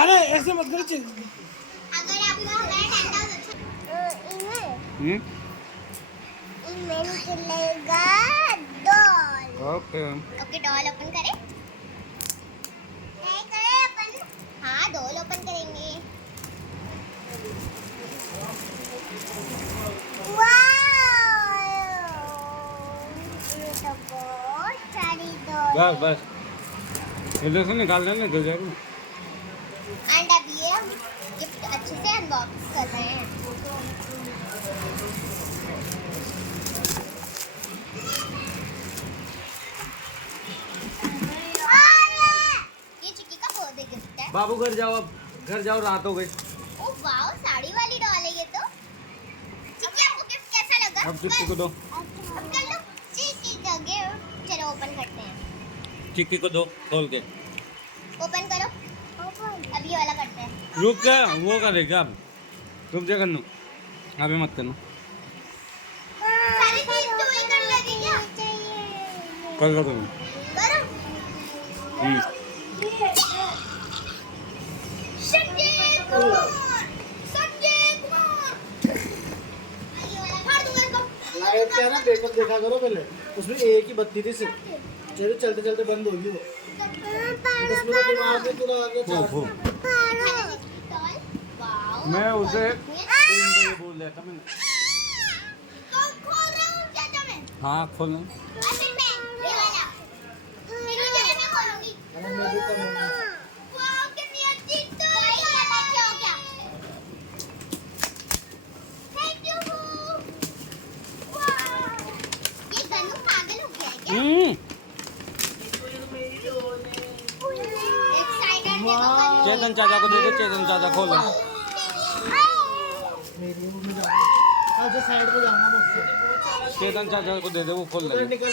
अरे ऐसे मत करो। अगर आपको हमारा 10,000 इनमें निकलेगा doll. Okay okay doll open करें। नहीं करें अपन। हाँ डॉल ओपन करेंगे। ये तो बहुत सारी डॉल। बस बस इधर से निकाल लेना दे दे। एंड अब ये हम गिफ्ट अच्छे से अनबॉक्स कर रहे हैं। ये चिक्की का बर्थडे गिफ्ट है। बाबू घर जाओ, अब घर जाओ, रात हो गई। ओ वाओ साड़ी वाली डॉल है ये तो। चिक्की आपको गिफ्ट कैसा लगा? अब चिक्की को दो। अब कर लो चिक्की का गिफ्ट। चलो ओपन करते हैं। चिक्की को दो खोल के। ओपन करो। अब ये वाला करते हैं। रुक के वो करेगा अब। रुक जा करनो, अभी मत करना। सारी चीज तो ही कर लगी क्या? कर लो तुम। करो। हम्म संजय कुमार। संजय कुमार। ये वाला फाड़ दूंगा इसको। लाइट क्या है ना, बैकअप देखा करो पहले। उसमें एक ही बत्ती थी सिर्फ, चलो चलते चलते बंद होगी वो। उसमें तो दिमाग में पूरा आगे हो हो। वाओ मैं उसे 3 बजे बोल दिया था मैंने। तो खोल रहा हूँ चाचा मैं। हाँ खोल। असल में ये वाला मेरी जगह मैं खोलूंगी। मैं भी करूंगा। वाओ कितनी अच्छी टॉय है। बच्चा हो क्या? Thank you. वाओ ये गन्नू पागल हो गया है क्या? एक्साइटेड देखो गन्नू। चेतन चाचा को दे दो, चेतन चाचा खोलो। मेरी वो में जाऊंगा। आज साइड पे जाऊंगा बस। चेतन चाचा को दे दे, वो खोल उधर लेंगे। निकल।